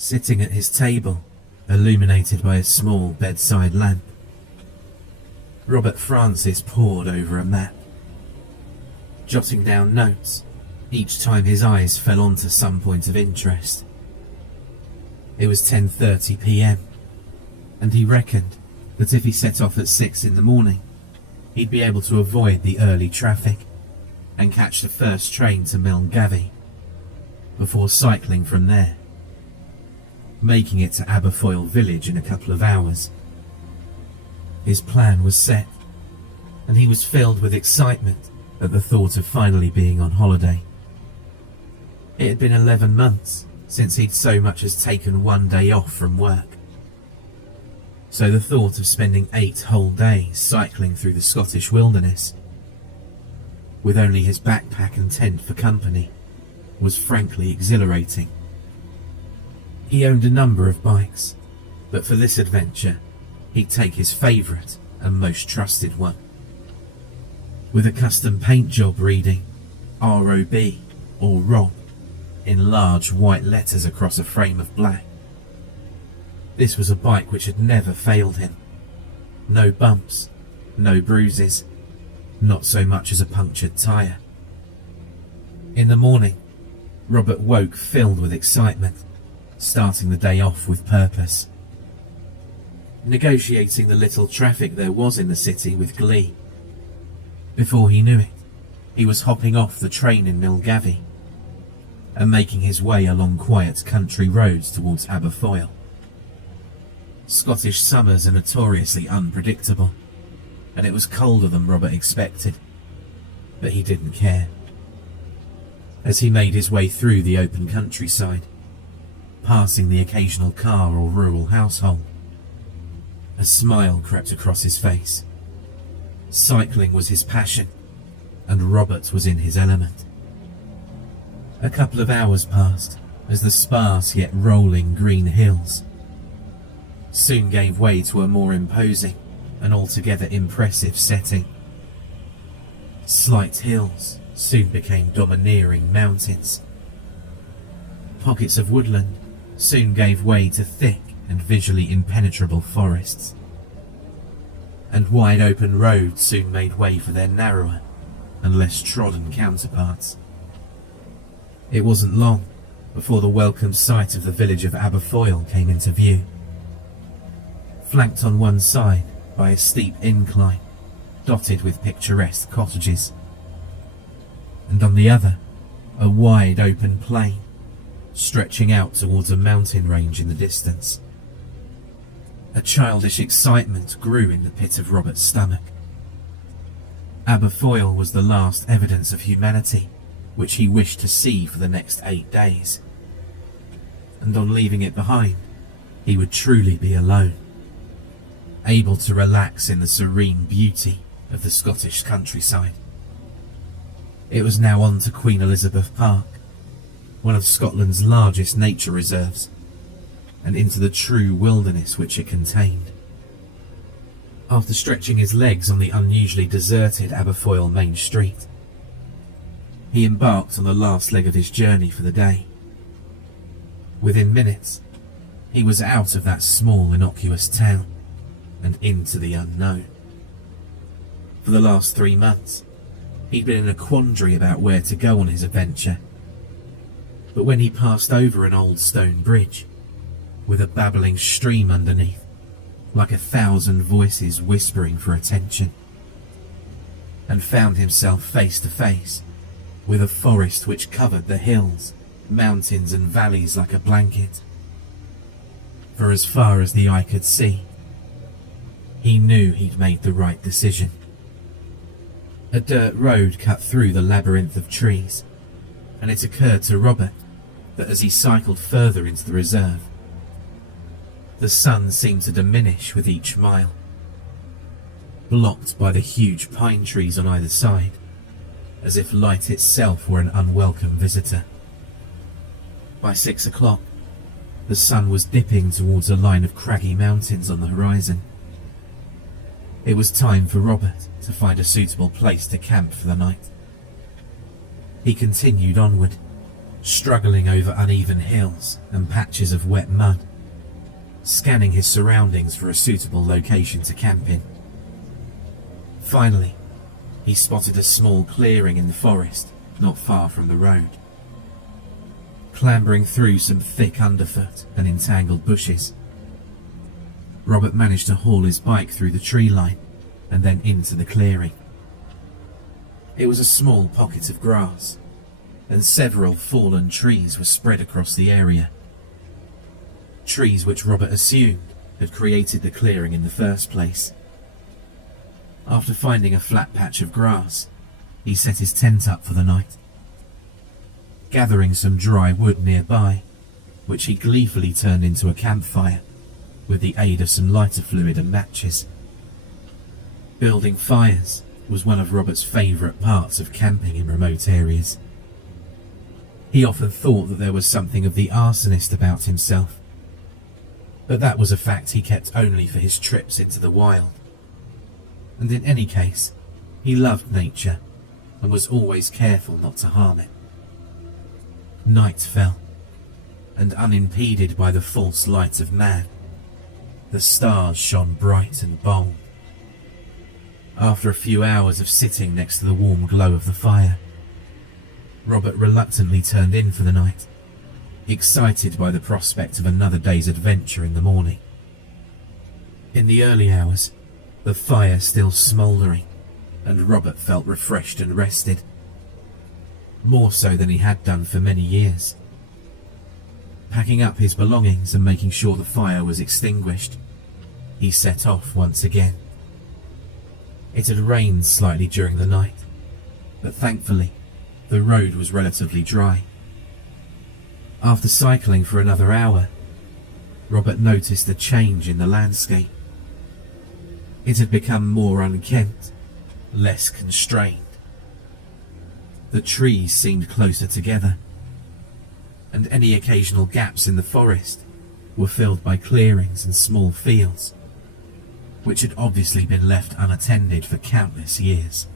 sitting at his table, illuminated by a small bedside lamp. Robert Francis pored over a map, jotting down notes each time his eyes fell onto some point of interest. It was 10:30 p.m, and he reckoned that if he set off at 6 in the morning, he'd be able to avoid the early traffic and catch the first train to Milngavie, before cycling from there, making it to Aberfoyle village in a couple of hours. His plan was set, and he was filled with excitement at the thought of finally being on holiday. It had been 11 months since he'd so much as taken one day off from work. So the thought of spending 8 whole days cycling through the Scottish wilderness, with only his backpack and tent for company, was frankly exhilarating. He owned a number of bikes, but for this adventure, he'd take his favourite and most trusted one, with a custom paint job reading ROB or Rob in large white letters across a frame of black. This was a bike which had never failed him. No bumps, no bruises, not so much as a punctured tyre. In the morning, Robert woke filled with excitement, starting the day off with purpose. Negotiating the little traffic there was in the city with glee. Before he knew it, he was hopping off the train in Milngavie and making his way along quiet country roads towards Aberfoyle. Scottish summers are notoriously unpredictable, and it was colder than Robert expected, but he didn't care. As he made his way through the open countryside, passing the occasional car or rural household, a smile crept across his face. Cycling was his passion, and Robert was in his element. A couple of hours passed as the sparse yet rolling green hills soon gave way to a more imposing and altogether impressive setting. Slight hills soon became domineering mountains. Pockets of woodland soon gave way to thick and visually impenetrable forests, and wide open roads soon made way for their narrower and less trodden counterparts. It wasn't long before the welcome sight of the village of Aberfoyle came into view, flanked on one side by a steep incline dotted with picturesque cottages, and on the other a wide open plain stretching out towards a mountain range in the distance. A childish excitement grew in the pit of Robert's stomach. Aberfoyle was the last evidence of humanity which he wished to see for the next 8 days, and on leaving it behind, he would truly be alone, able to relax in the serene beauty of the Scottish countryside. It was now on to Queen Elizabeth Park, one of Scotland's largest nature reserves, and into the true wilderness which it contained. After stretching his legs on the unusually deserted Aberfoyle main street, he embarked on the last leg of his journey for the day. Within minutes, he was out of that small, innocuous town and into the unknown. For the last 3 months, he'd been in a quandary about where to go on his adventure. But when he passed over an old stone bridge, with a babbling stream underneath, like 1,000 voices whispering for attention, and found himself face to face with a forest which covered the hills, mountains and valleys like a blanket. For as far as the eye could see, he knew he'd made the right decision. A dirt road cut through the labyrinth of trees, and it occurred to Robert that as he cycled further into the reserve, the sun seemed to diminish with each mile, blocked by the huge pine trees on either side, as if light itself were an unwelcome visitor. By 6 o'clock, the sun was dipping towards a line of craggy mountains on the horizon. It was time for Robert to find a suitable place to camp for the night. He continued onward, struggling over uneven hills and patches of wet mud, scanning his surroundings for a suitable location to camp in. Finally, he spotted a small clearing in the forest not far from the road. Clambering through some thick underfoot and entangled bushes, Robert managed to haul his bike through the tree line and then into the clearing. It was a small pocket of grass, and several fallen trees were spread across the area. Trees which Robert assumed had created the clearing in the first place. After finding a flat patch of grass, he set his tent up for the night. Gathering some dry wood nearby, which he gleefully turned into a campfire with the aid of some lighter fluid and matches. Building fires was one of Robert's favourite parts of camping in remote areas. He often thought that there was something of the arsonist about himself, but that was a fact he kept only for his trips into the wild. And in any case, he loved nature and was always careful not to harm it. Night fell, and unimpeded by the false light of man, the stars shone bright and bold. After a few hours of sitting next to the warm glow of the fire, Robert reluctantly turned in for the night, excited by the prospect of another day's adventure in the morning. In the early hours, the fire still smouldering, and Robert felt refreshed and rested, more so than he had done for many years. Packing up his belongings and making sure the fire was extinguished, he set off once again. It had rained slightly during the night, but thankfully, the road was relatively dry. After cycling for another hour, Robert noticed a change in the landscape. It had become more unkempt, less constrained. The trees seemed closer together, and any occasional gaps in the forest were filled by clearings and small fields, which had obviously been left unattended for countless years.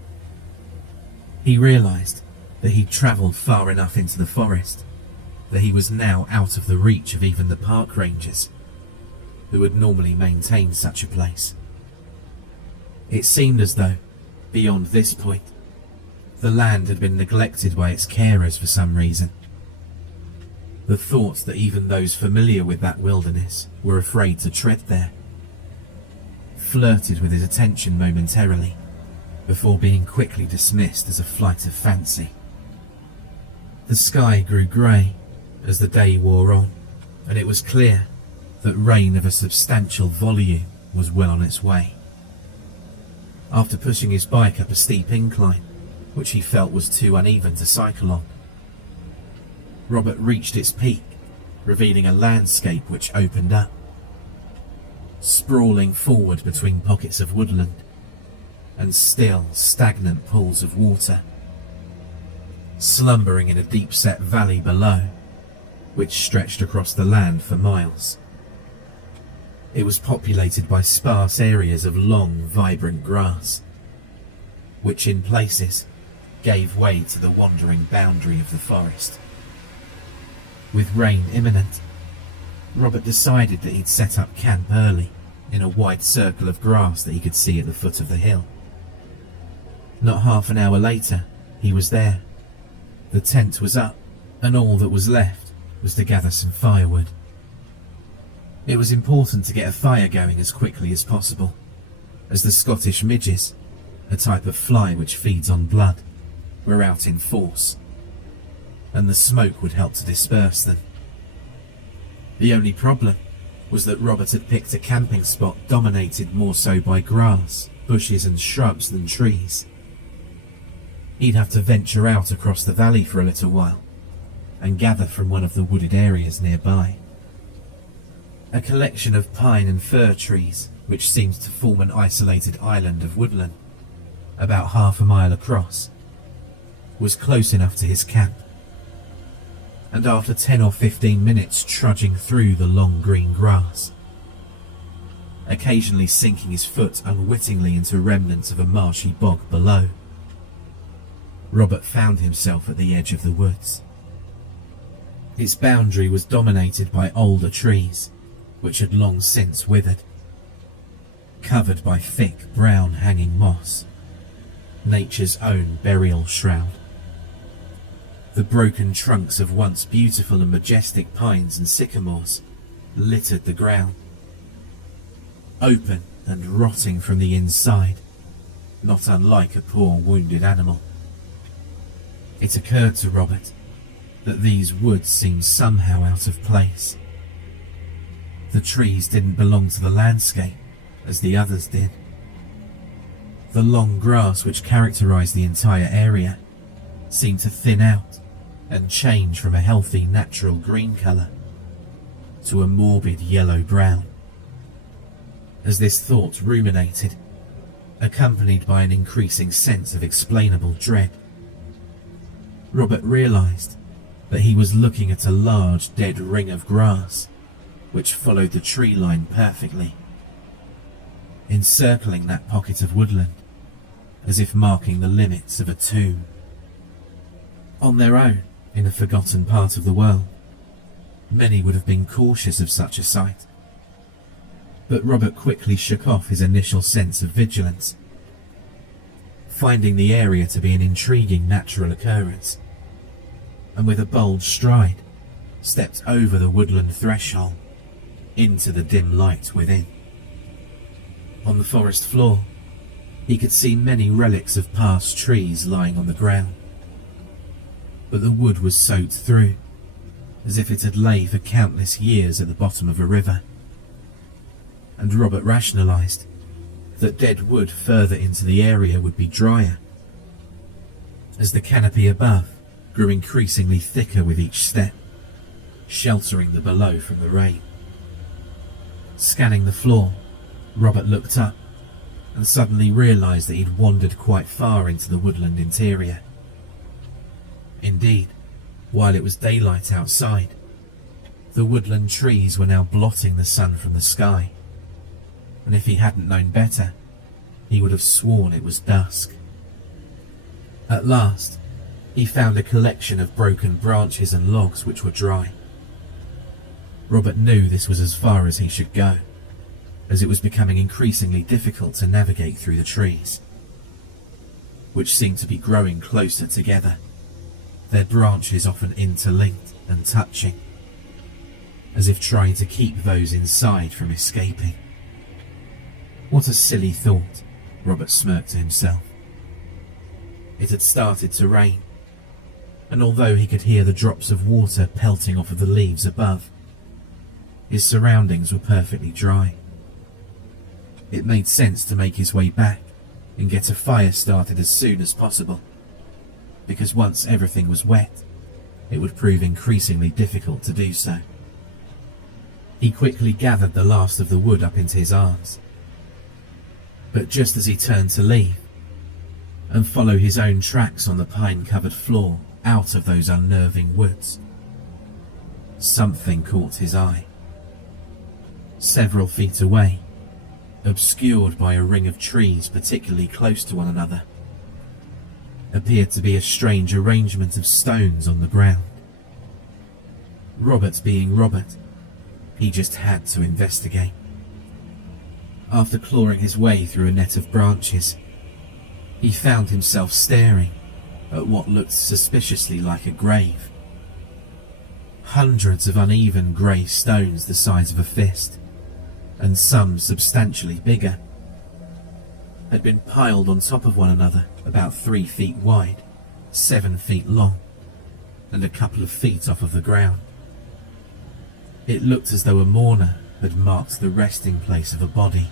He realised that he'd travelled far enough into the forest that he was now out of the reach of even the park rangers, who would normally maintain such a place. It seemed as though, beyond this point, the land had been neglected by its carers for some reason. The thought that even those familiar with that wilderness were afraid to tread there flirted with his attention momentarily, before being quickly dismissed as a flight of fancy. The sky grew grey as the day wore on, and it was clear that rain of a substantial volume was well on its way. After pushing his bike up a steep incline, which he felt was too uneven to cycle on, Robert reached its peak, revealing a landscape which opened up. Sprawling forward between pockets of woodland and still, stagnant pools of water, slumbering in a deep-set valley below, which stretched across the land for miles. It was populated by sparse areas of long, vibrant grass, which in places gave way to the wandering boundary of the forest. With rain imminent, Robert decided that he'd set up camp early in a wide circle of grass that he could see at the foot of the hill. Not half an hour later, he was there. The tent was up, and all that was left was to gather some firewood. It was important to get a fire going as quickly as possible, as the Scottish midges, a type of fly which feeds on blood, were out in force, and the smoke would help to disperse them. The only problem was that Robert had picked a camping spot dominated more so by grass, bushes and shrubs than trees. He'd have to venture out across the valley for a little while and gather from one of the wooded areas nearby. A collection of pine and fir trees, which seemed to form an isolated island of woodland, about half a mile across, was close enough to his camp. And after 10 or 15 minutes trudging through the long green grass, occasionally sinking his foot unwittingly into remnants of a marshy bog below, Robert found himself at the edge of the woods. Its boundary was dominated by older trees, which had long since withered, covered by thick brown hanging moss, nature's own burial shroud. The broken trunks of once beautiful and majestic pines and sycamores littered the ground, open and rotting from the inside, not unlike a poor wounded animal. It occurred to Robert that these woods seemed somehow out of place. The trees didn't belong to the landscape as the others did. The long grass which characterized the entire area seemed to thin out and change from a healthy natural green color to a morbid yellow-brown. As this thought ruminated, accompanied by an increasing sense of explainable dread, Robert realized that he was looking at a large dead ring of grass which followed the tree line perfectly, encircling that pocket of woodland as if marking the limits of a tomb. On their own, in a forgotten part of the world, many would have been cautious of such a sight. But Robert quickly shook off his initial sense of vigilance, finding the area to be an intriguing natural occurrence, and with a bold stride, stepped over the woodland threshold into the dim light within. On the forest floor, he could see many relics of past trees lying on the ground, but the wood was soaked through, as if it had lain for countless years at the bottom of a river. And Robert rationalized that dead wood further into the area would be drier, as the canopy above grew increasingly thicker with each step, sheltering the below from the rain. Scanning the floor, Robert looked up and suddenly realized that he'd wandered quite far into the woodland interior. Indeed, while it was daylight outside, the woodland trees were now blotting the sun from the sky, and if he hadn't known better, he would have sworn it was dusk. At last, he found a collection of broken branches and logs which were dry. Robert knew this was as far as he should go, as it was becoming increasingly difficult to navigate through the trees, which seemed to be growing closer together, their branches often interlinked and touching, as if trying to keep those inside from escaping. What a silly thought, Robert smirked to himself. It had started to rain, and although he could hear the drops of water pelting off of the leaves above, his surroundings were perfectly dry. It made sense to make his way back and get a fire started as soon as possible, because once everything was wet, it would prove increasingly difficult to do so. He quickly gathered the last of the wood up into his arms, but just as he turned to leave and follow his own tracks on the pine-covered floor out of those unnerving woods, something caught his eye. Several feet away, obscured by a ring of trees particularly close to one another, appeared to be a strange arrangement of stones on the ground. Robert being Robert, he just had to investigate. After clawing his way through a net of branches, he found himself staring at what looked suspiciously like a grave. Hundreds of uneven grey stones the size of a fist, and some substantially bigger, had been piled on top of one another about 3 feet wide, 7 feet long, and a couple of feet off of the ground. It looked as though a mourner had marked the resting place of a body.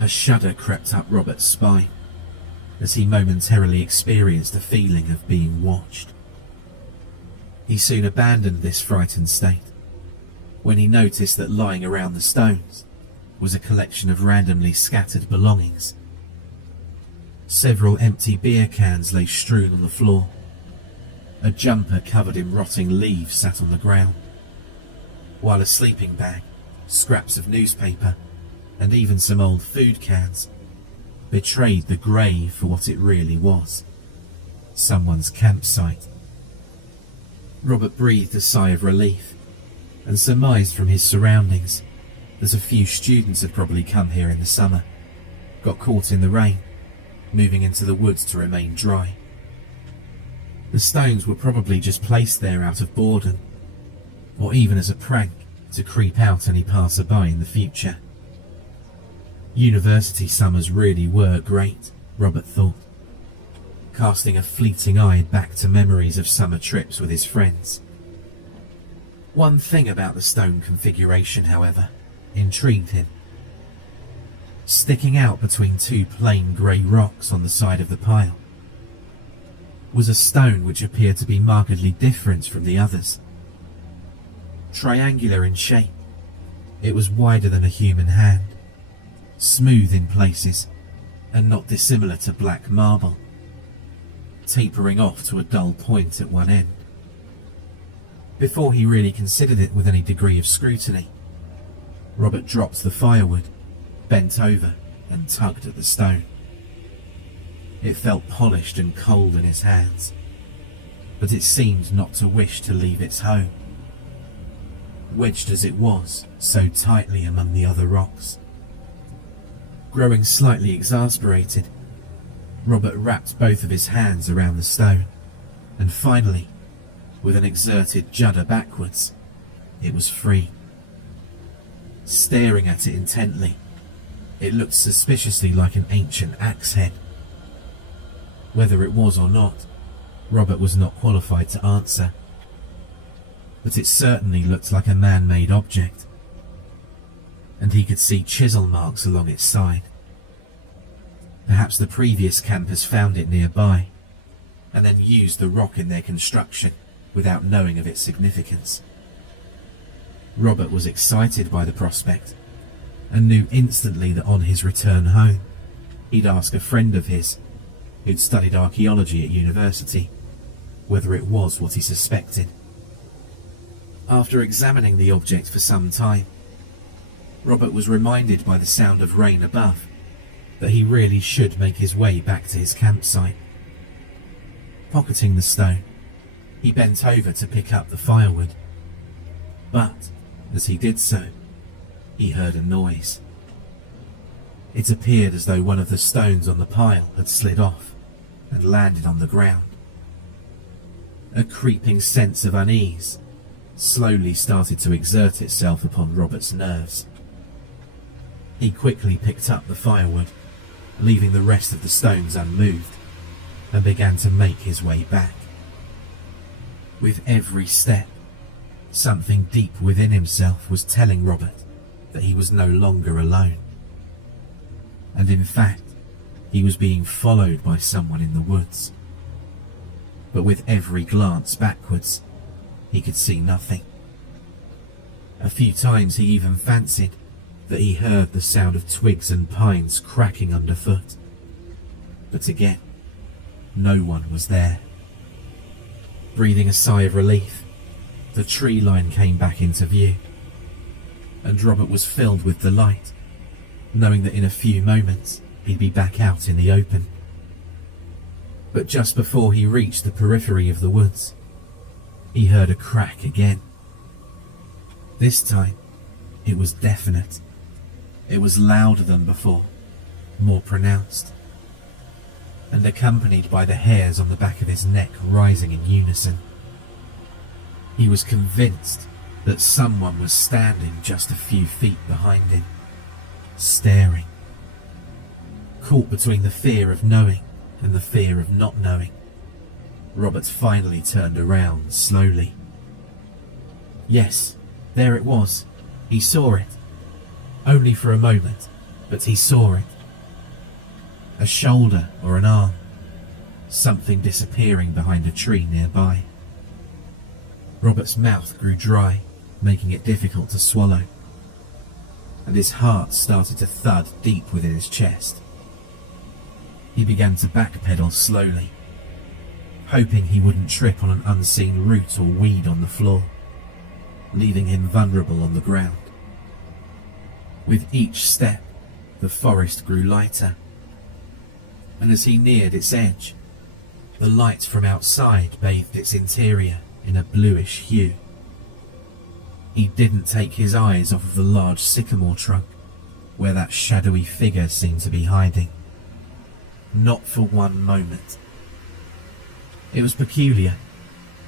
A shudder crept up Robert's spine as he momentarily experienced a feeling of being watched. He soon abandoned this frightened state when he noticed that lying around the stones was a collection of randomly scattered belongings. Several empty beer cans lay strewn on the floor. A jumper covered in rotting leaves sat on the ground, while a sleeping bag, scraps of newspaper, and even some old food cans betrayed the grave for what it really was: someone's campsite. Robert breathed a sigh of relief and surmised from his surroundings that a few students had probably come here in the summer, got caught in the rain, moving into the woods to remain dry. The stones were probably just placed there out of boredom, or even as a prank to creep out any passerby in the future. University summers really were great, Robert thought, casting a fleeting eye back to memories of summer trips with his friends. One thing about the stone configuration, however, intrigued him. Sticking out between two plain grey rocks on the side of the pile was a stone which appeared to be markedly different from the others. Triangular in shape, it was wider than a human hand, smooth in places, and not dissimilar to black marble, tapering off to a dull point at one end. Before he really considered it with any degree of scrutiny, Robert dropped the firewood, bent over, and tugged at the stone. It felt polished and cold in his hands, but it seemed not to wish to leave its home, wedged as it was so tightly among the other rocks. Growing slightly exasperated, Robert wrapped both of his hands around the stone, and finally, with an exerted judder backwards, it was free. Staring at it intently, it looked suspiciously like an ancient axe head. Whether it was or not, Robert was not qualified to answer, but it certainly looked like a man-made object, and he could see chisel marks along its side. Perhaps the previous campers found it nearby, and then used the rock in their construction without knowing of its significance. Robert was excited by the prospect, and knew instantly that on his return home, he'd ask a friend of his, who'd studied archaeology at university, whether it was what he suspected. After examining the object for some time, Robert was reminded by the sound of rain above that he really should make his way back to his campsite. Pocketing the stone, he bent over to pick up the firewood, but as he did so, he heard a noise. It appeared as though one of the stones on the pile had slid off and landed on the ground. A creeping sense of unease slowly started to exert itself upon Robert's nerves. He quickly picked up the firewood, leaving the rest of the stones unmoved, and began to make his way back. With every step, something deep within himself was telling Robert that he was no longer alone. And in fact, he was being followed by someone in the woods. But with every glance backwards, he could see nothing. A few times he even fancied that he heard the sound of twigs and pines cracking underfoot. But again, no one was there. Breathing a sigh of relief, the tree line came back into view, and Robert was filled with delight, knowing that in a few moments he'd be back out in the open. But just before he reached the periphery of the woods, he heard a crack again. This time, it was definite. It was louder than before, more pronounced, and accompanied by the hairs on the back of his neck rising in unison. He was convinced that someone was standing just a few feet behind him, staring. Caught between the fear of knowing and the fear of not knowing, Robert finally turned around slowly. Yes, there it was. He saw it. Only for a moment, but he saw it. A shoulder or an arm, something disappearing behind a tree nearby. Robert's mouth grew dry, making it difficult to swallow, and his heart started to thud deep within his chest. He began to backpedal slowly, hoping he wouldn't trip on an unseen root or weed on the floor, leaving him vulnerable on the ground. With each step, the forest grew lighter, and as he neared its edge, the light from outside bathed its interior in a bluish hue. He didn't take his eyes off of the large sycamore trunk where that shadowy figure seemed to be hiding. Not for one moment. It was peculiar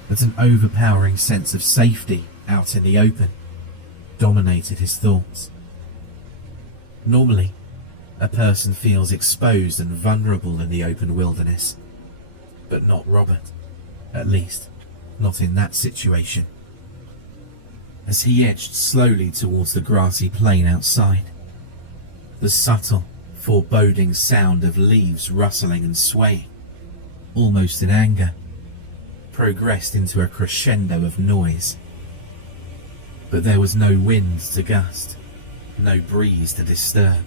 that an overpowering sense of safety out in the open dominated his thoughts. Normally, a person feels exposed and vulnerable in the open wilderness, but not Robert, at least not in that situation. As he edged slowly towards the grassy plain outside, the subtle, foreboding sound of leaves rustling and swaying, almost in anger, progressed into a crescendo of noise. But there was no wind to gust, no breeze to disturb.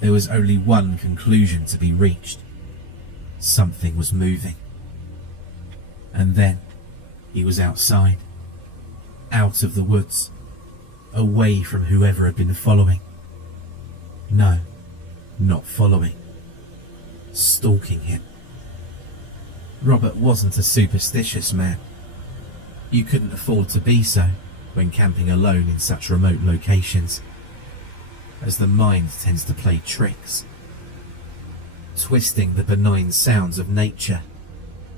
There was only one conclusion to be reached. Something was moving. And then he was outside, out of the woods, away from whoever had been following. No, not following. Stalking him. Robert wasn't a superstitious man. You couldn't afford to be so when camping alone in such remote locations, as the mind tends to play tricks, twisting the benign sounds of nature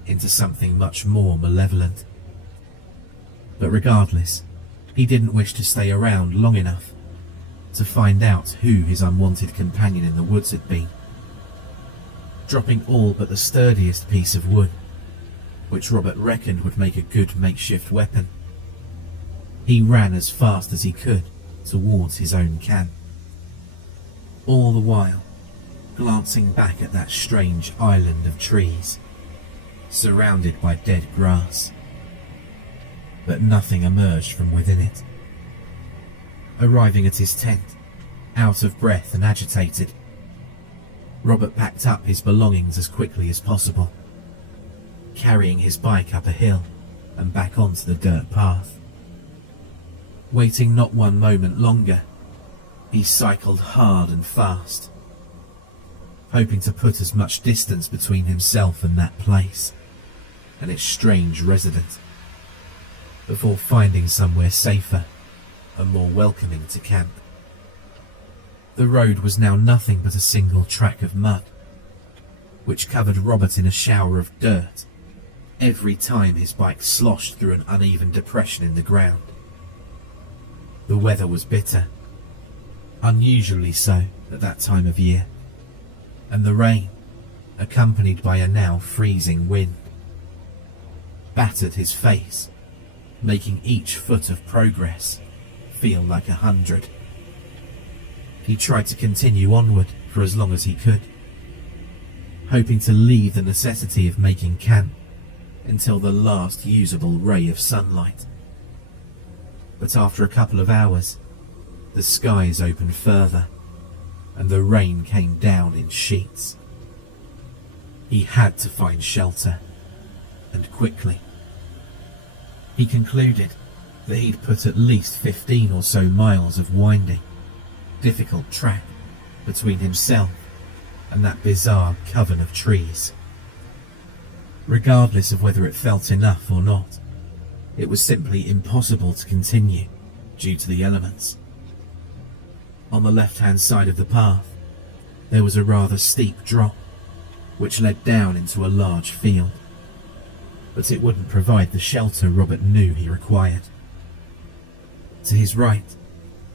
into something much more malevolent. But regardless, he didn't wish to stay around long enough to find out who his unwanted companion in the woods had been. Dropping all but the sturdiest piece of wood, which Robert reckoned would make a good makeshift weapon, he ran as fast as he could towards his own camp. All the while, glancing back at that strange island of trees, surrounded by dead grass. But nothing emerged from within it. Arriving at his tent, out of breath and agitated, Robert packed up his belongings as quickly as possible, carrying his bike up a hill and back onto the dirt path. Waiting not one moment longer, he cycled hard and fast, hoping to put as much distance between himself and that place and its strange resident, before finding somewhere safer and more welcoming to camp. The road was now nothing but a single track of mud, which covered Robert in a shower of dirt every time his bike sloshed through an uneven depression in the ground. The weather was bitter, unusually so at that time of year, and the rain, accompanied by a now freezing wind, battered his face, making each foot of progress feel like 100. He tried to continue onward for as long as he could, hoping to leave the necessity of making camp until the last usable ray of sunlight. But after a couple of hours, the skies opened further, and the rain came down in sheets. He had to find shelter, and quickly. He concluded that he'd put at least 15 or so miles of winding, difficult track between himself and that bizarre coven of trees. Regardless of whether it felt enough or not, it was simply impossible to continue due to the elements. On the left-hand side of the path, there was a rather steep drop, which led down into a large field, but it wouldn't provide the shelter Robert knew he required. To his right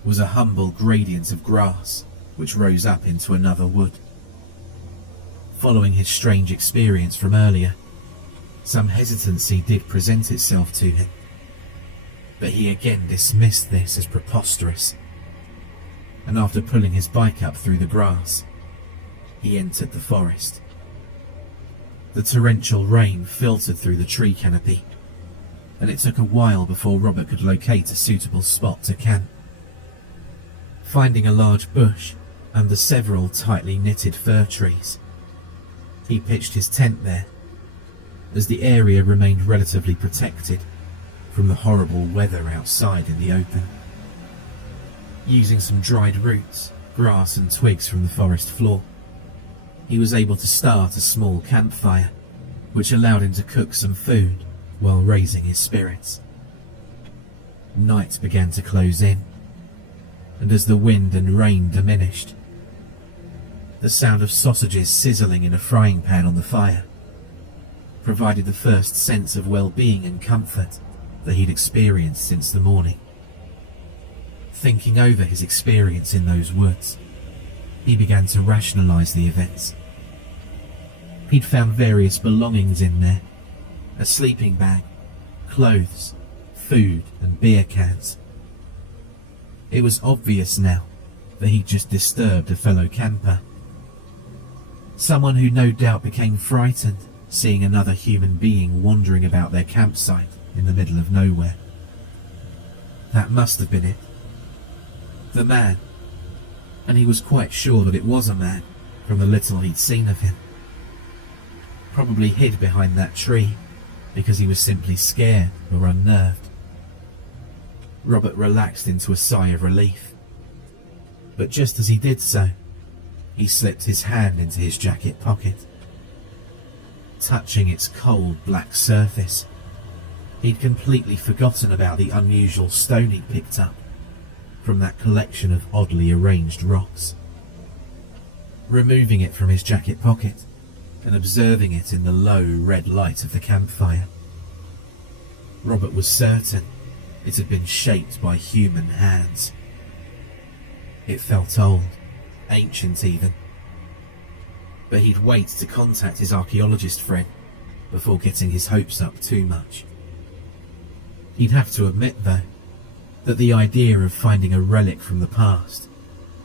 was a humble gradient of grass, which rose up into another wood. Following his strange experience from earlier, some hesitancy did present itself to him, but he again dismissed this as preposterous, and after pulling his bike up through the grass, he entered the forest. The torrential rain filtered through the tree canopy, and it took a while before Robert could locate a suitable spot to camp. Finding a large bush under several tightly knitted fir trees, he pitched his tent there, as the area remained relatively protected from the horrible weather outside in the open. Using some dried roots, grass and twigs from the forest floor, he was able to start a small campfire, which allowed him to cook some food while raising his spirits. Night began to close in, and as the wind and rain diminished, the sound of sausages sizzling in a frying pan on the fire provided the first sense of well-being and comfort that he'd experienced since the morning. Thinking over his experience in those woods, he began to rationalize the events. He'd found various belongings in there: a sleeping bag, clothes, food and beer cans. It was obvious now that he'd just disturbed a fellow camper. Someone who no doubt became frightened seeing another human being wandering about their campsite in the middle of nowhere. That must have been it. The man. And he was quite sure that it was a man from the little he'd seen of him. Probably hid behind that tree because he was simply scared or unnerved. Robert relaxed into a sigh of relief. But just as he did so, he slipped his hand into his jacket pocket. Touching its cold black surface, he'd completely forgotten about the unusual stone he'd picked up from that collection of oddly arranged rocks. Removing it from his jacket pocket and observing it in the low red light of the campfire, Robert was certain it had been shaped by human hands. It felt old, ancient even. But he'd wait to contact his archaeologist friend before getting his hopes up too much. He'd have to admit, though, that the idea of finding a relic from the past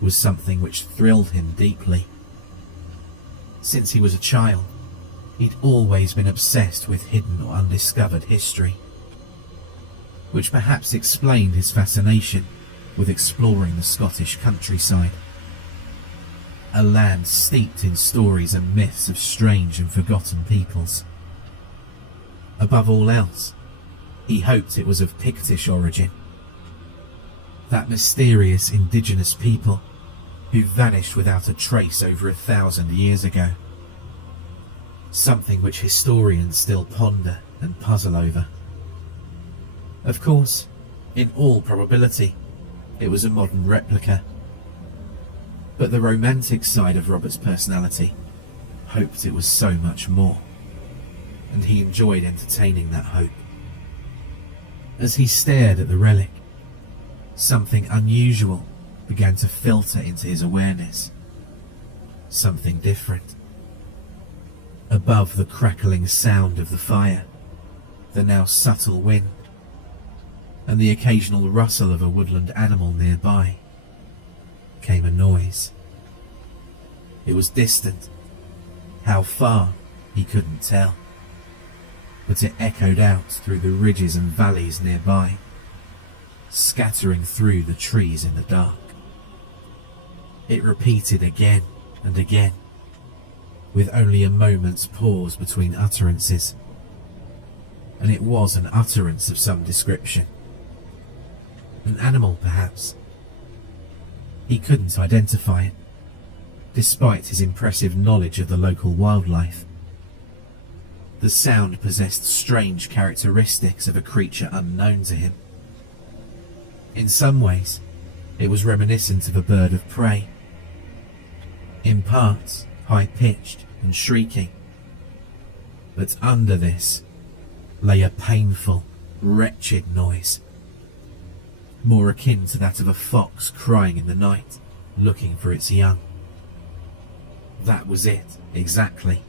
was something which thrilled him deeply. Since he was a child, he'd always been obsessed with hidden or undiscovered history, which perhaps explained his fascination with exploring the Scottish countryside. A land steeped in stories and myths of strange and forgotten peoples. Above all else, he hoped it was of Pictish origin. That mysterious indigenous people who vanished without a trace over 1,000 years ago. Something which historians still ponder and puzzle over. Of course, in all probability, it was a modern replica. But the romantic side of Robert's personality hoped it was so much more, and he enjoyed entertaining that hope. As he stared at the relic, something unusual began to filter into his awareness. Something different. Above the crackling sound of the fire, the now subtle wind, and the occasional rustle of a woodland animal nearby, came a noise. It was distant. How far, he couldn't tell. But it echoed out through the ridges and valleys nearby, scattering through the trees in the dark. It repeated again and again, with only a moment's pause between utterances. And it was an utterance of some description. An animal, perhaps. He couldn't identify it, despite his impressive knowledge of the local wildlife. The sound possessed strange characteristics of a creature unknown to him. In some ways, it was reminiscent of a bird of prey. In parts, high-pitched and shrieking. But under this lay a painful, wretched noise, more akin to that of a fox crying in the night, looking for its young. That was it, exactly.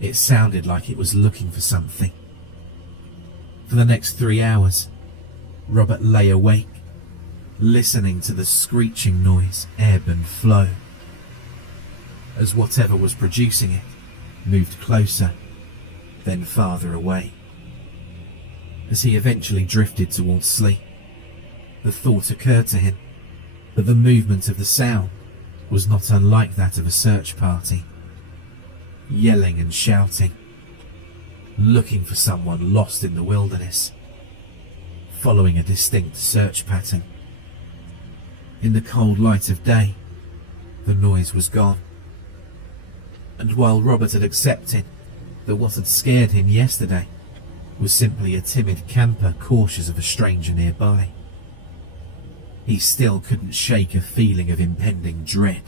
It sounded like it was looking for something. For the next 3 hours, Robert lay awake, listening to the screeching noise ebb and flow, as whatever was producing it moved closer, then farther away. As he eventually drifted towards sleep, the thought occurred to him that the movement of the sound was not unlike that of a search party, yelling and shouting, looking for someone lost in the wilderness, following a distinct search pattern. In the cold light of day, the noise was gone. And while Robert had accepted that what had scared him yesterday was simply a timid camper cautious of a stranger nearby. He still couldn't shake a feeling of impending dread,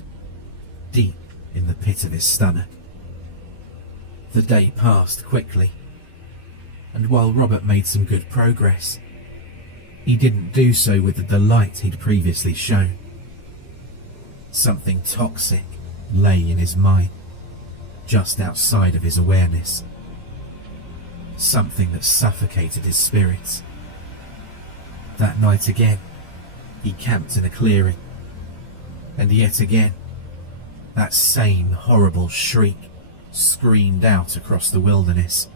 deep in the pit of his stomach. The day passed quickly, and while Robert made some good progress, he didn't do so with the delight he'd previously shown. Something toxic lay in his mind, just outside of his awareness. Something that suffocated his spirits. That night again, he camped in a clearing, and yet again, that same horrible shriek screamed out across the wilderness,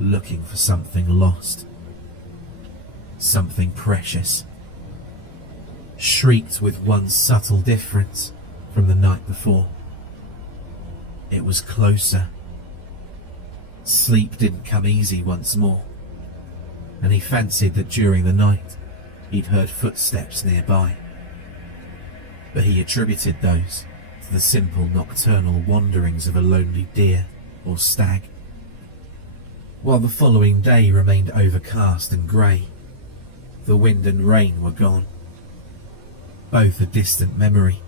looking for something lost, something precious. Shrieked with one subtle difference from the night before. It was closer. Sleep didn't come easy once more, and he fancied that during the night he'd heard footsteps nearby. But he attributed those to the simple nocturnal wanderings of a lonely deer or stag. While the following day remained overcast and grey, the wind and rain were gone. Both a distant memory,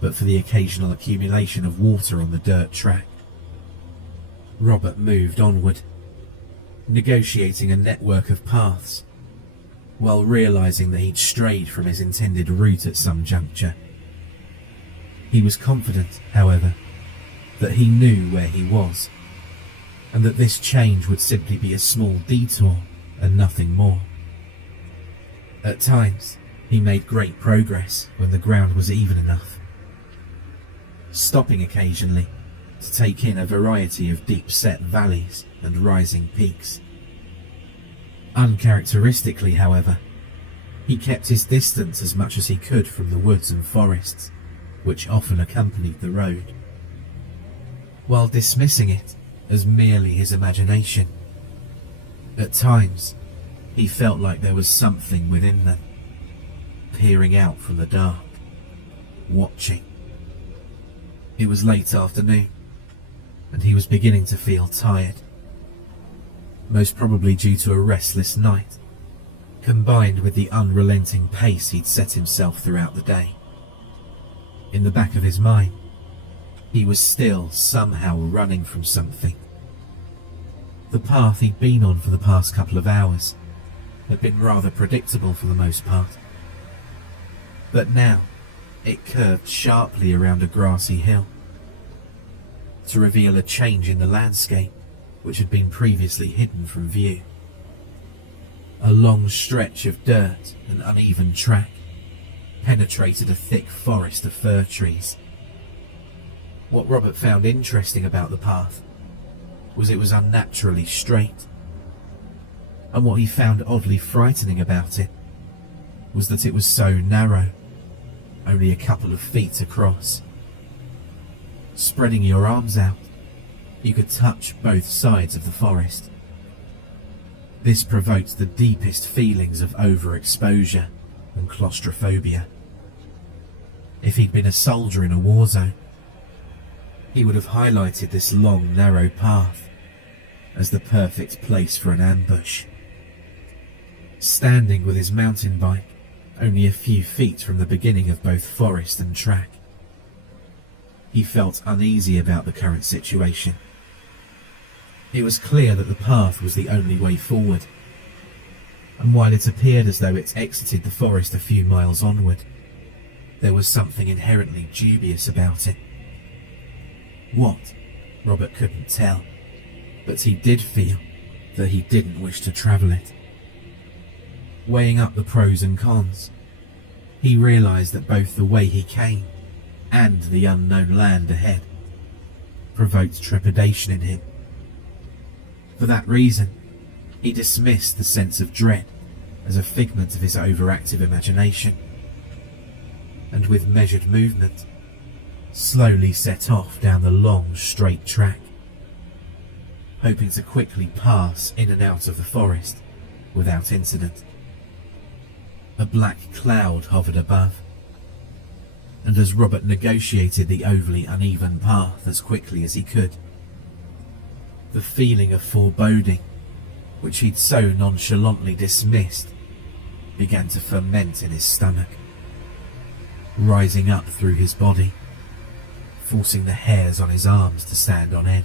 but for the occasional accumulation of water on the dirt track. Robert moved onward, negotiating a network of paths, while realising that he'd strayed from his intended route at some juncture. He was confident, however, that he knew where he was, and that this change would simply be a small detour and nothing more. At times, he made great progress when the ground was even enough, stopping occasionally to take in a variety of deep-set valleys and rising peaks. Uncharacteristically, however, he kept his distance as much as he could from the woods and forests, which often accompanied the road, while dismissing it as merely his imagination. At times, he felt like there was something within them, peering out from the dark, watching. It was late afternoon, and he was beginning to feel tired, most probably due to a restless night, combined with the unrelenting pace he'd set himself throughout the day. In the back of his mind, he was still somehow running from something. The path he'd been on for the past couple of hours had been rather predictable for the most part, but now it curved sharply around a grassy hill, to reveal a change in the landscape which had been previously hidden from view. A long stretch of dirt and uneven track penetrated a thick forest of fir trees. What Robert found interesting about the path was it was unnaturally straight, and what he found oddly frightening about it was that it was so narrow, only a couple of feet across. Spreading your arms out, you could touch both sides of the forest. This provoked the deepest feelings of overexposure and claustrophobia. If he'd been a soldier in a war zone, he would have highlighted this long, narrow path as the perfect place for an ambush. Standing with his mountain bike only a few feet from the beginning of both forest and track, he felt uneasy about the current situation. It was clear that the path was the only way forward, and while it appeared as though it exited the forest a few miles onward, there was something inherently dubious about it. What? Robert couldn't tell, but he did feel that he didn't wish to travel it. Weighing up the pros and cons, he realised that both the way he came and the unknown land ahead provoked trepidation in him. For that reason, he dismissed the sense of dread as a figment of his overactive imagination, and with measured movement, slowly set off down the long, straight track, hoping to quickly pass in and out of the forest without incident. A black cloud hovered above, and as Robert negotiated the overly uneven path as quickly as he could, the feeling of foreboding which he'd so nonchalantly dismissed, began to ferment in his stomach, rising up through his body, forcing the hairs on his arms to stand on end.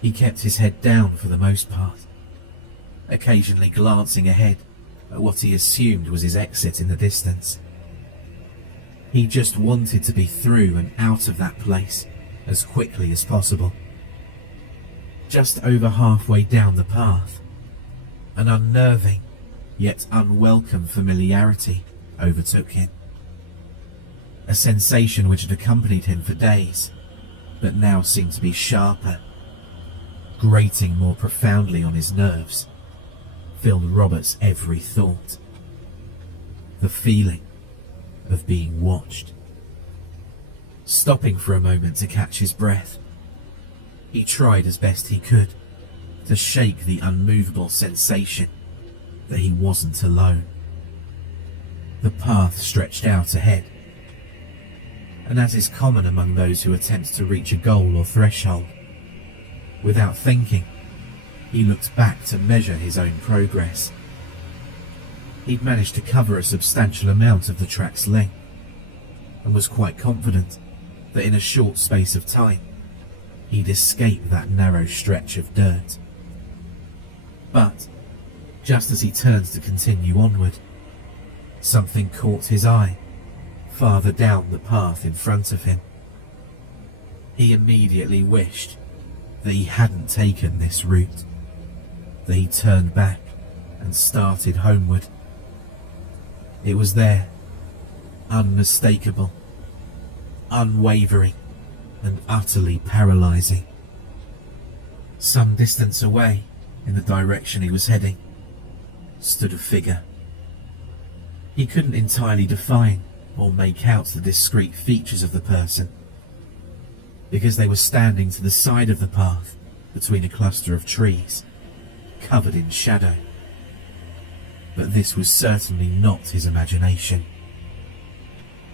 He kept his head down for the most part, occasionally glancing ahead at what he assumed was his exit in the distance. He just wanted to be through and out of that place as quickly as possible. Just over halfway down the path, an unnerving yet unwelcome familiarity overtook him. A sensation which had accompanied him for days, but now seemed to be sharper, grating more profoundly on his nerves, filled Robert's every thought. The feeling of being watched. Stopping for a moment to catch his breath, he tried as best he could to shake the unmovable sensation that he wasn't alone. The path stretched out ahead, and as is common among those who attempt to reach a goal or threshold, without thinking, he looked back to measure his own progress. He'd managed to cover a substantial amount of the track's length, and was quite confident that in a short space of time, he'd escape that narrow stretch of dirt. But, just as he turned to continue onward, something caught his eye farther down the path in front of him. He immediately wished that he hadn't taken this route, that he turned back and started homeward. It was there, unmistakable, unwavering, and utterly paralyzing. Some distance away, in the direction he was heading, stood a figure. He couldn't entirely define or make out the discrete features of the person, because they were standing to the side of the path between a cluster of trees, covered in shadow. But this was certainly not his imagination.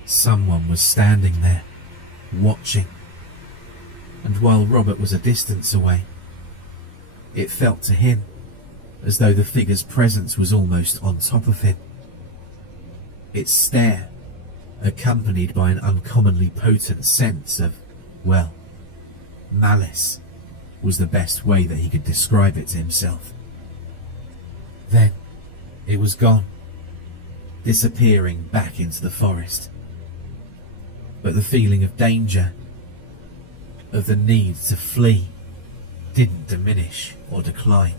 Someone was standing there, watching, and while Robert was a distance away, it felt to him as though the figure's presence was almost on top of him. Its stare, accompanied by an uncommonly potent sense of, well, malice, was the best way that he could describe it to himself. Then, it was gone, disappearing back into the forest. But the feeling of danger, of the need to flee, didn't diminish or decline,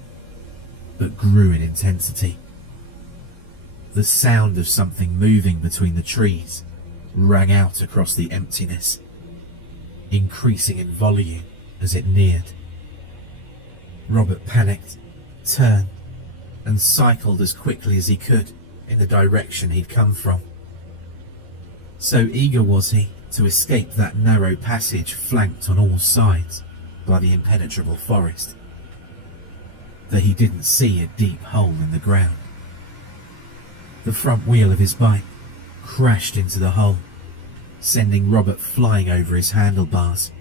but grew in intensity. The sound of something moving between the trees rang out across the emptiness, increasing in volume as it neared. Robert panicked, turned, and cycled as quickly as he could in the direction he'd come from. So eager was he to escape that narrow passage flanked on all sides by the impenetrable forest, that he didn't see a deep hole in the ground. The front wheel of his bike crashed into the hole, sending Robert flying over his handlebars,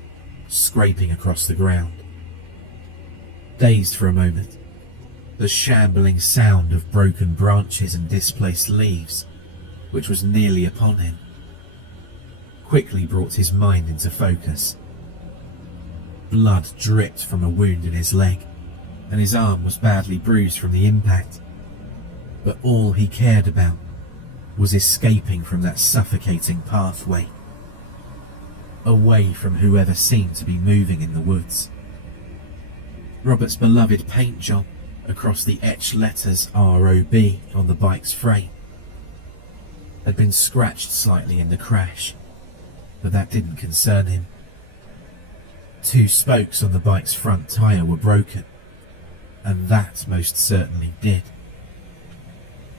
scraping across the ground. Dazed for a moment, the shambling sound of broken branches and displaced leaves, which was nearly upon him, quickly brought his mind into focus. Blood dripped from a wound in his leg, and his arm was badly bruised from the impact. But all he cared about was escaping from that suffocating pathway, away from whoever seemed to be moving in the woods. Robert's beloved paint job across the etched letters ROB on the bike's frame had been scratched slightly in the crash, but that didn't concern him. 2 spokes on the bike's front tyre were broken, and that most certainly did.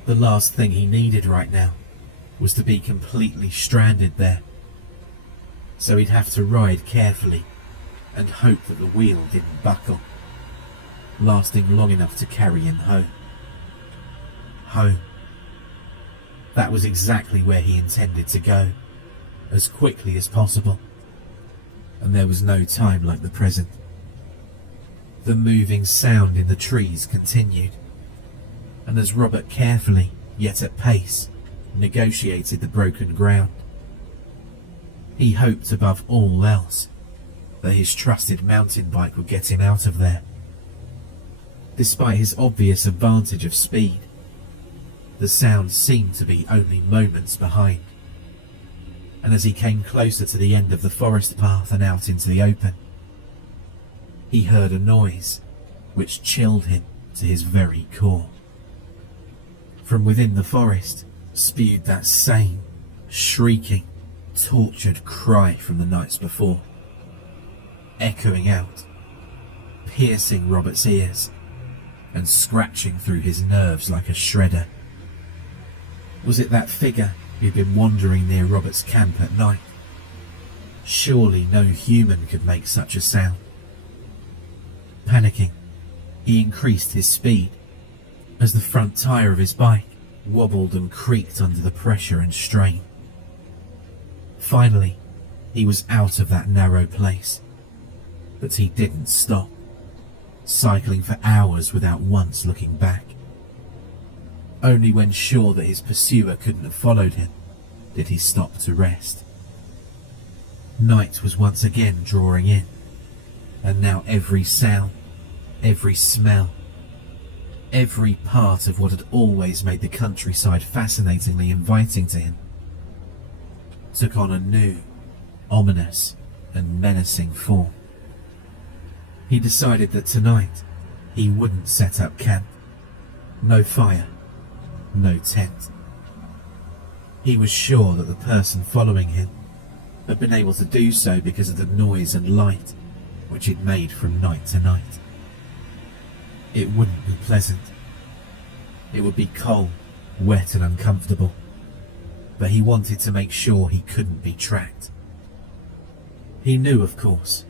The last thing he needed right now was to be completely stranded there, so he'd have to ride carefully and hope that the wheel didn't buckle, lasting long enough to carry him home. Home. That was exactly where he intended to go, as quickly as possible, and there was no time like the present. The moving sound in the trees continued, and as Robert carefully, yet at pace, negotiated the broken ground, he hoped above all else that his trusted mountain bike would get him out of there. Despite his obvious advantage of speed, the sound seemed to be only moments behind, and as he came closer to the end of the forest path and out into the open, he heard a noise which chilled him to his very core. From within the forest spewed that same shrieking, tortured cry from the nights before, echoing out, piercing Robert's ears and scratching through his nerves like a shredder. Was it that figure who'd been wandering near Robert's camp at night? Surely no human could make such a sound. Panicking, he increased his speed as the front tire of his bike wobbled and creaked under the pressure and strain. Finally, he was out of that narrow place, but he didn't stop, cycling for hours without once looking back. Only when sure that his pursuer couldn't have followed him did he stop to rest. Night was once again drawing in, and now every sound, every smell, every part of what had always made the countryside fascinatingly inviting to him took on a new, ominous and menacing form. He decided that tonight he wouldn't set up camp. No fire, no tent. He was sure that the person following him had been able to do so because of the noise and light which it made from night to night. It wouldn't be pleasant. It would be cold, wet and uncomfortable, but he wanted to make sure he couldn't be tracked. He knew, of course,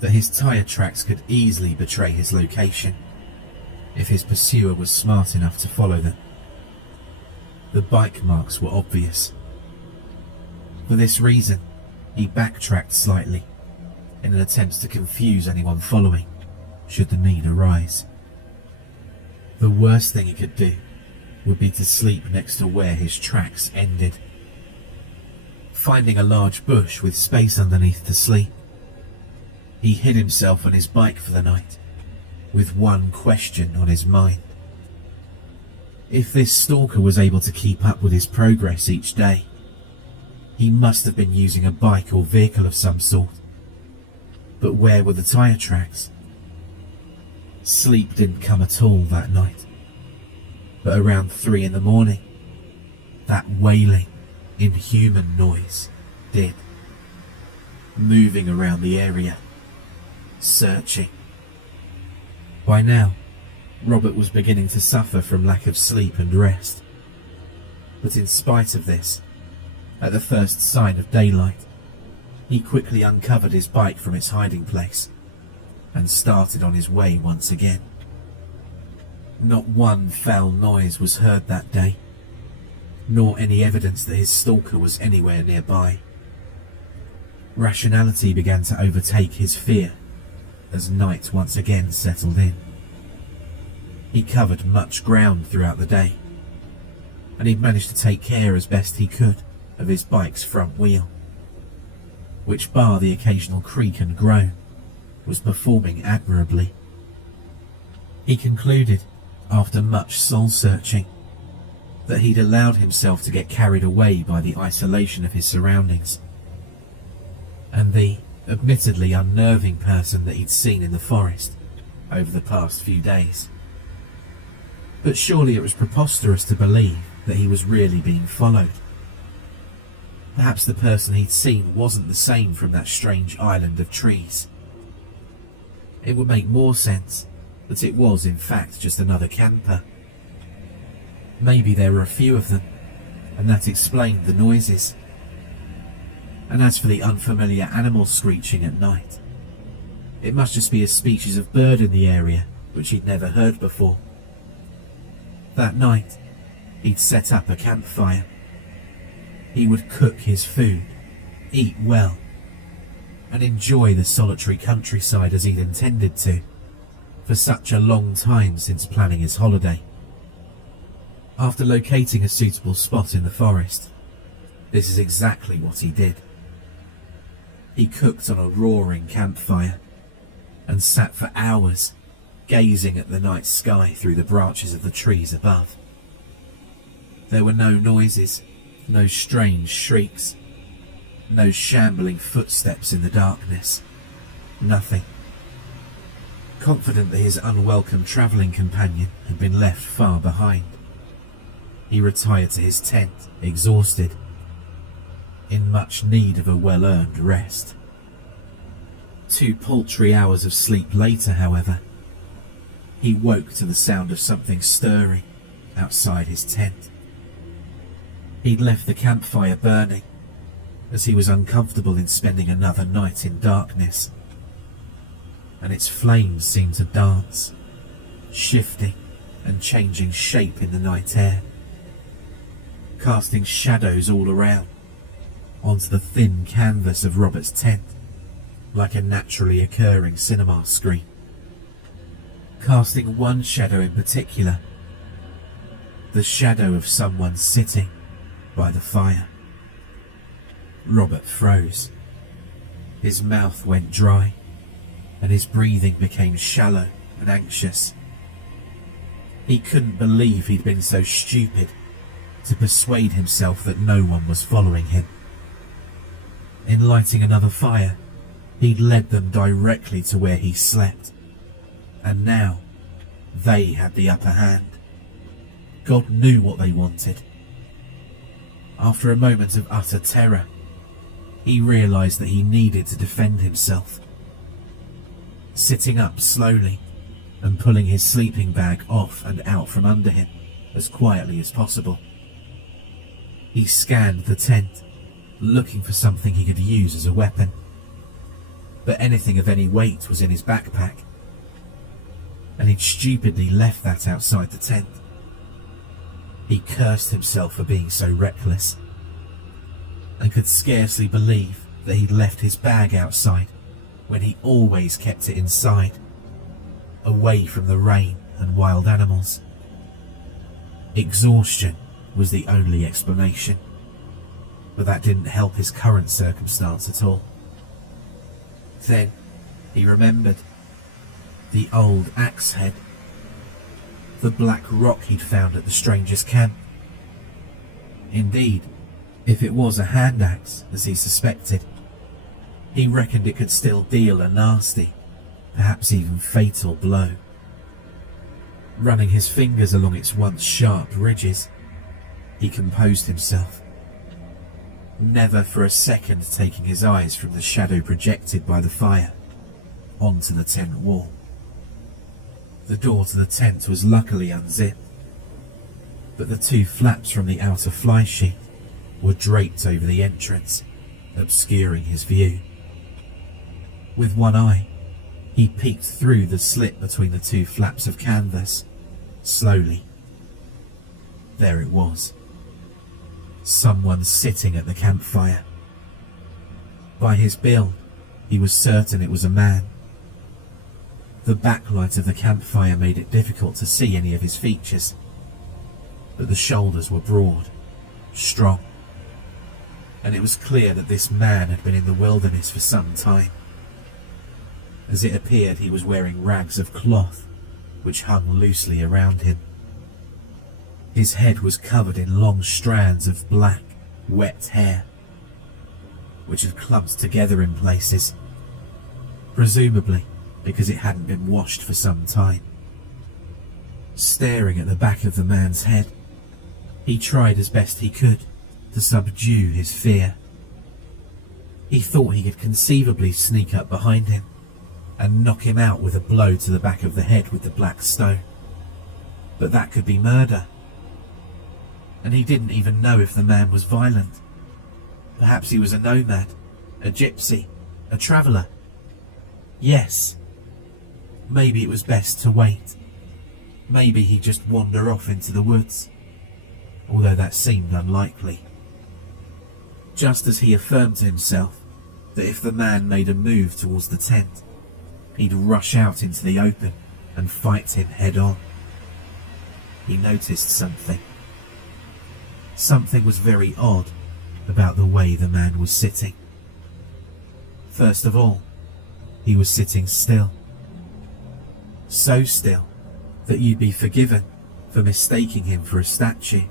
that his tire tracks could easily betray his location if his pursuer was smart enough to follow them. The bike marks were obvious. For this reason, he backtracked slightly in an attempt to confuse anyone following, should the need arise. The worst thing he could do would be to sleep next to where his tracks ended. Finding a large bush with space underneath to sleep, he hid himself on his bike for the night, with one question on his mind. If this stalker was able to keep up with his progress each day, he must have been using a bike or vehicle of some sort. But where were the tire tracks? Sleep didn't come at all that night, but around 3 a.m, that wailing, inhuman noise did, moving around the area, searching. By now, Robert was beginning to suffer from lack of sleep and rest, but in spite of this, at the first sign of daylight, he quickly uncovered his bike from its hiding place and started on his way once again. Not one foul noise was heard that day, nor any evidence that his stalker was anywhere nearby. Rationality began to overtake his fear as night once again settled in. He covered much ground throughout the day, and he'd managed to take care as best he could of his bike's front wheel, which, bar the occasional creak and groan, was performing admirably. He concluded, after much soul-searching, that he'd allowed himself to get carried away by the isolation of his surroundings, and the admittedly unnerving person that he'd seen in the forest over the past few days. But surely it was preposterous to believe that he was really being followed. Perhaps the person he'd seen wasn't the same from that strange island of trees. It would make more sense that it was in fact just another camper. Maybe there were a few of them, and that explained the noises. And as for the unfamiliar animal screeching at night, it must just be a species of bird in the area which he'd never heard before. That night, he'd set up a campfire. He would cook his food, eat well, and enjoy the solitary countryside as he'd intended to. for such a long time since planning his holiday. After locating a suitable spot in the forest, this is exactly what he did. He cooked on a roaring campfire and sat for hours gazing at the night sky through the branches of the trees above. There were no noises, no strange shrieks, no shambling footsteps in the darkness. Nothing. Confident that his unwelcome travelling companion had been left far behind, he retired to his tent, exhausted, in much need of a well-earned rest. 2 paltry hours of sleep later, however, he woke to the sound of something stirring outside his tent. He'd left the campfire burning, as he was uncomfortable in spending another night in darkness, and its flames seemed to dance, shifting and changing shape in the night air, casting shadows all around onto the thin canvas of Robert's tent, like a naturally occurring cinema screen. Casting one shadow in particular, the shadow of someone sitting by the fire. Robert froze. His mouth went dry, and his breathing became shallow and anxious. He couldn't believe he'd been so stupid to persuade himself that no one was following him. In lighting another fire, he'd led them directly to where he slept, and now they had the upper hand. God knew what they wanted. After a moment of utter terror, he realized that he needed to defend himself. Sitting up slowly and pulling his sleeping bag off and out from under him as quietly as possible, he scanned the tent, looking for something he could use as a weapon. But anything of any weight was in his backpack, and he'd stupidly left that outside the tent. He cursed himself for being so reckless, and could scarcely believe that he'd left his bag outside when he always kept it inside, away from the rain and wild animals. Exhaustion was the only explanation, but that didn't help his current circumstance at all. Then he remembered the old axe head, the black rock he'd found at the stranger's camp. Indeed, if it was a hand axe, as he suspected, he reckoned it could still deal a nasty, perhaps even fatal blow. Running his fingers along its once sharp ridges, he composed himself, never for a second taking his eyes from the shadow projected by the fire onto the tent wall. The door to the tent was luckily unzipped, but the 2 flaps from the outer fly sheet were draped over the entrance, obscuring his view. With one eye, he peeked through the slit between the 2 flaps of canvas, slowly. There it was. Someone sitting at the campfire. By his build, he was certain it was a man. The backlight of the campfire made it difficult to see any of his features, but the shoulders were broad, strong, and it was clear that this man had been in the wilderness for some time. As it appeared, he was wearing rags of cloth which hung loosely around him. His head was covered in long strands of black, wet hair, which had clumped together in places, presumably because it hadn't been washed for some time. Staring at the back of the man's head, he tried as best he could to subdue his fear. He thought he could conceivably sneak up behind him and knock him out with a blow to the back of the head with the black stone, but that could be murder. And he didn't even know if the man was violent. Perhaps he was a nomad, a gypsy, a traveller. Yes. Maybe it was best to wait. Maybe he'd just wander off into the woods, although that seemed unlikely. Just as he affirmed to himself that if the man made a move towards the tent, he'd rush out into the open and fight him head on. He noticed something. Something was very odd about the way the man was sitting. First of all, he was sitting still. So still that you'd be forgiven for mistaking him for a statue.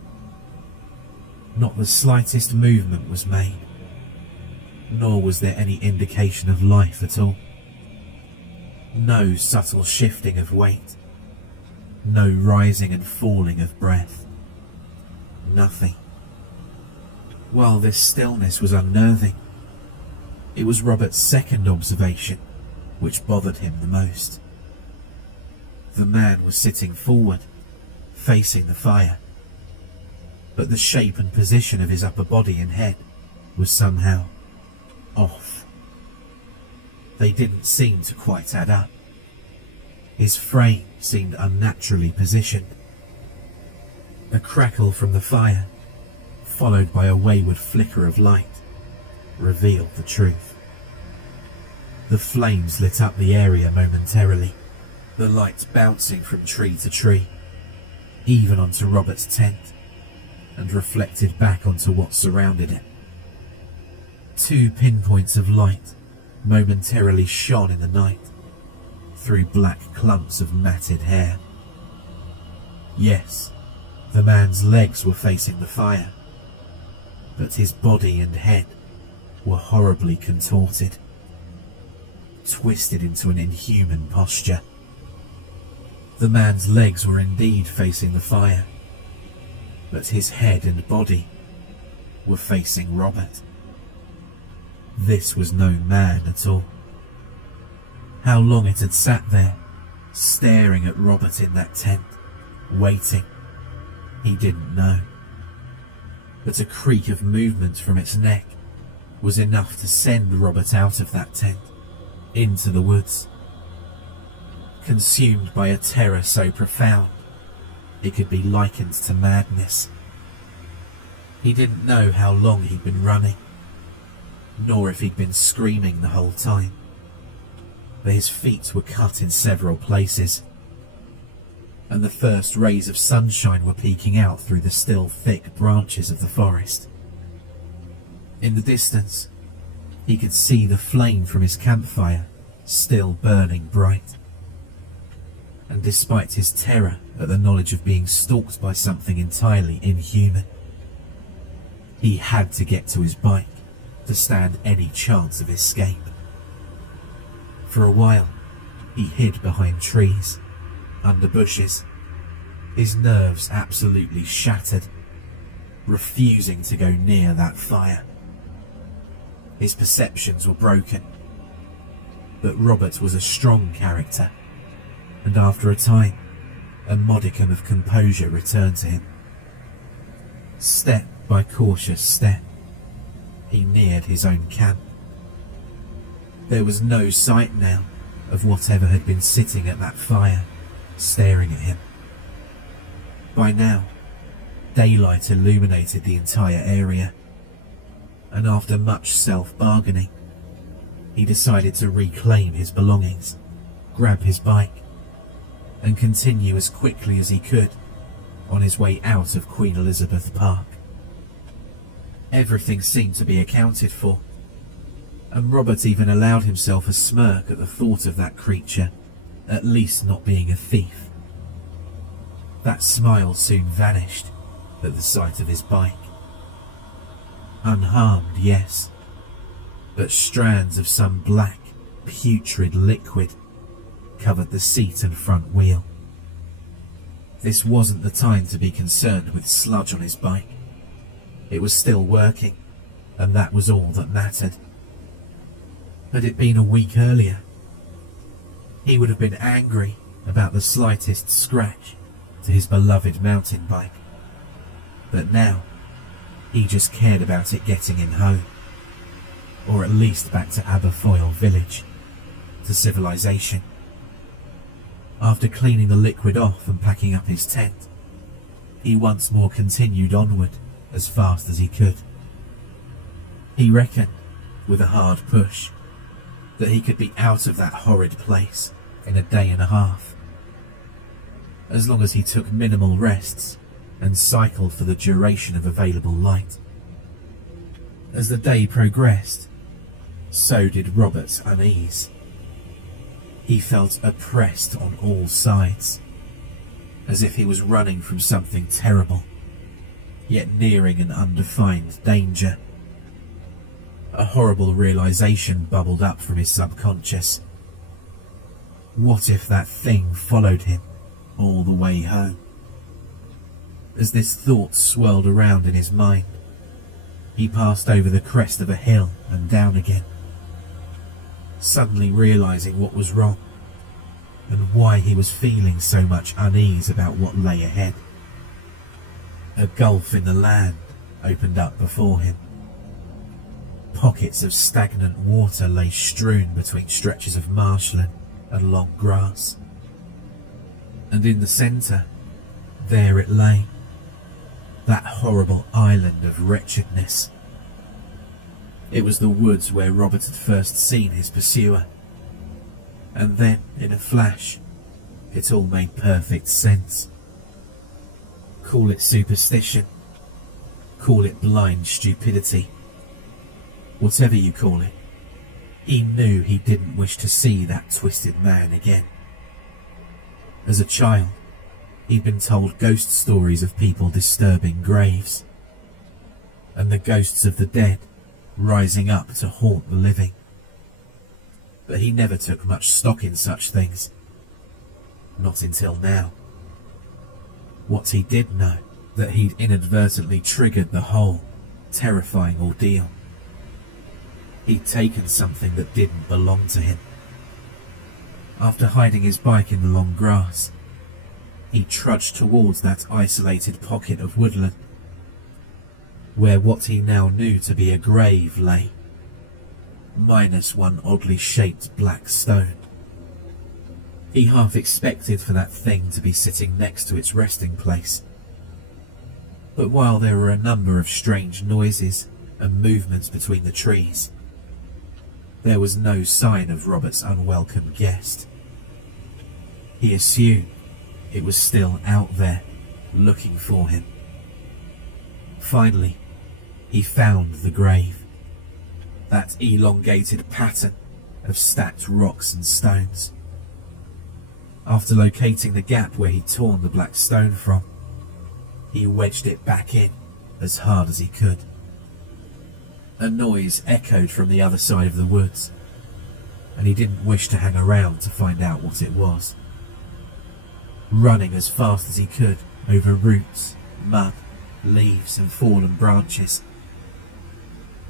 Not the slightest movement was made, nor was there any indication of life at all. No subtle shifting of weight, no rising and falling of breath. Nothing. While this stillness was unnerving, it was Robert's second observation which bothered him the most. The man was sitting forward, facing the fire, but the shape and position of his upper body and head was somehow off. They didn't seem to quite add up. His frame seemed unnaturally positioned. A crackle from the fire, followed by a wayward flicker of light, revealed the truth. The flames lit up the area momentarily, the light bouncing from tree to tree, even onto Robert's tent, and reflected back onto what surrounded it. 2 pinpoints of light momentarily shone in the night, through black clumps of matted hair. Yes, the man's legs were facing the fire, but his body and head were horribly contorted, twisted into an inhuman posture. The man's legs were indeed facing the fire, but his head and body were facing Robert. This was no man at all. How long it had sat there, staring at Robert in that tent, waiting, he didn't know. But a creak of movement from its neck was enough to send Robert out of that tent, into the woods. Consumed by a terror so profound, it could be likened to madness. He didn't know how long he'd been running, nor if he'd been screaming the whole time, but his feet were cut in several places, and the first rays of sunshine were peeking out through the still thick branches of the forest. In the distance, he could see the flame from his campfire still burning bright. And despite his terror at the knowledge of being stalked by something entirely inhuman, he had to get to his bike to stand any chance of escape. For a while, he hid behind trees, under bushes, his nerves absolutely shattered, refusing to go near that fire. His perceptions were broken, but Robert was a strong character, and after a time, a modicum of composure returned to him. Step by cautious step, he neared his own camp. There was no sight now of whatever had been sitting at that fire, staring at him. By now, daylight illuminated the entire area, and after much self-bargaining, he decided to reclaim his belongings, grab his bike, and continue as quickly as he could on his way out of Queen Elizabeth Park. Everything seemed to be accounted for, and Robert even allowed himself a smirk at the thought of that creature at least not being a thief. That smile soon vanished at the sight of his bike. Unharmed, yes, but strands of some black, putrid liquid covered the seat and front wheel. This wasn't the time to be concerned with sludge on his bike. It was still working, and that was all that mattered. Had it been a week earlier, he would have been angry about the slightest scratch to his beloved mountain bike. But now, he just cared about it getting him home, or at least back to Aberfoyle village, to civilization. After cleaning the liquid off and packing up his tent, he once more continued onward as fast as he could. He reckoned, with a hard push, that he could be out of that horrid place in a day and a half, as long as he took minimal rests and cycled for the duration of available light. As the day progressed, so did Robert's unease. He felt oppressed on all sides, as if he was running from something terrible, yet nearing an undefined danger. A horrible realization bubbled up from his subconscious. What if that thing followed him all the way home? As this thought swirled around in his mind, he passed over the crest of a hill and down again, suddenly realizing what was wrong and why he was feeling so much unease about what lay ahead. A gulf in the land opened up before him. Pockets of stagnant water lay strewn between stretches of marshland and long grass. And in the centre, there it lay, that horrible island of wretchedness. It was the woods where Robert had first seen his pursuer. And then, in a flash, it all made perfect sense. Call it superstition, call it blind stupidity, whatever you call it, he knew he didn't wish to see that twisted man again. As a child, he'd been told ghost stories of people disturbing graves, and the ghosts of the dead rising up to haunt the living. But he never took much stock in such things. Not until now. What he did know, that he'd inadvertently triggered the whole terrifying ordeal. He'd taken something that didn't belong to him. After hiding his bike in the long grass, he trudged towards that isolated pocket of woodland, where what he now knew to be a grave lay, minus one oddly shaped black stone. He half expected for that thing to be sitting next to its resting place. But while there were a number of strange noises and movements between the trees, there was no sign of Robert's unwelcome guest. He assumed it was still out there, looking for him. Finally, he found the grave, that elongated pattern of stacked rocks and stones. After locating the gap where he'd torn the black stone from, he wedged it back in as hard as he could. A noise echoed from the other side of the woods, and he didn't wish to hang around to find out what it was. Running as fast as he could over roots, mud, leaves and fallen branches,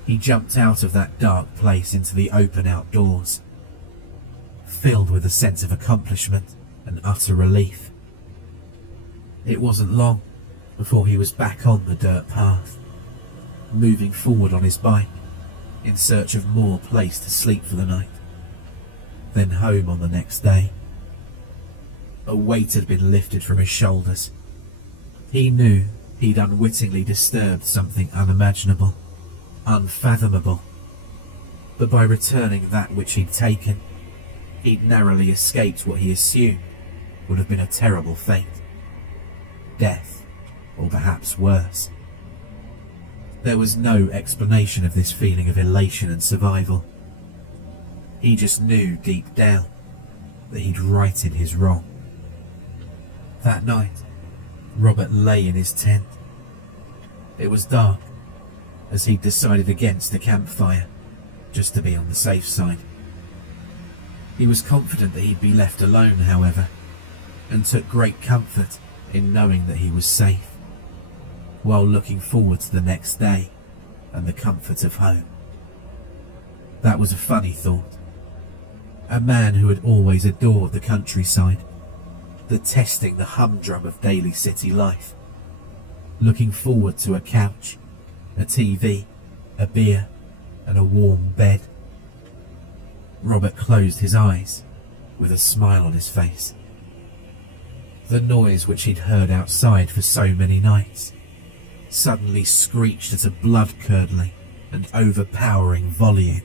he jumped out of that dark place into the open outdoors, filled with a sense of accomplishment and utter relief. It wasn't long before he was back on the dirt path, moving forward on his bike in search of more place to sleep for the night, then home on the next day. A weight had been lifted from his shoulders. He knew he'd unwittingly disturbed something unimaginable, unfathomable, but by returning that which he'd taken, he'd narrowly escaped what he assumed would have been a terrible fate. Death, or perhaps worse. There was no explanation of this feeling of elation and survival. He just knew deep down that he'd righted his wrong. That night, Robert lay in his tent. It was dark, as he'd decided against a campfire, just to be on the safe side. He was confident that he'd be left alone, however, and took great comfort in knowing that he was safe, while looking forward to the next day and the comfort of home. That was a funny thought. A man who had always adored the countryside, detesting the humdrum of daily city life, looking forward to a couch, a TV, a beer, and a warm bed. Robert closed his eyes with a smile on his face. The noise which he'd heard outside for so many nights suddenly screeched at a blood-curdling and overpowering volume.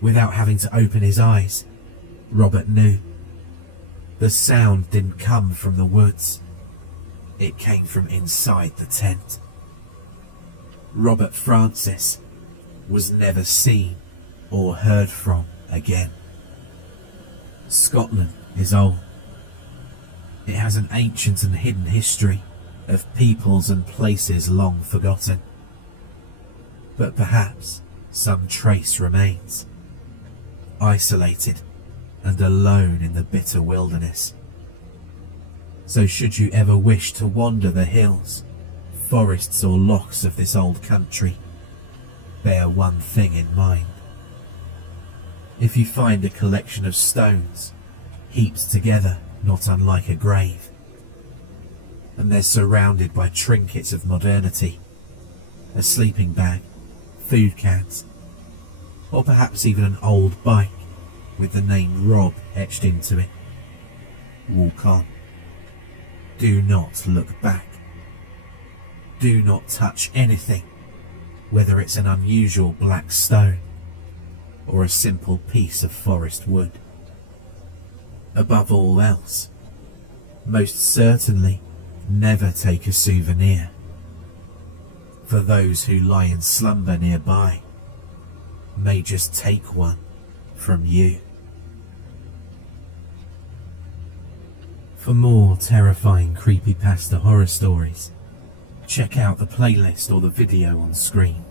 Without having to open his eyes, Robert knew The sound didn't come from the woods. It came from inside the tent. Robert Francis was never seen or heard from again. Scotland is old. It has an ancient and hidden history of peoples and places long forgotten. But perhaps some trace remains, isolated and alone in the bitter wilderness. So should you ever wish to wander the hills, forests or lochs of this old country, bear one thing in mind. If you find a collection of stones, heaped together not unlike a grave, and they're surrounded by trinkets of modernity, a sleeping bag, food cans, or perhaps even an old bike with the name Rob etched into it, walk on. Do not look back. Do not touch anything, whether it's an unusual black stone or a simple piece of forest wood. Above all else, most certainly never take a souvenir. For those who lie in slumber nearby may just take one from you. For more terrifying creepypasta horror stories, check out the playlist or the video on screen.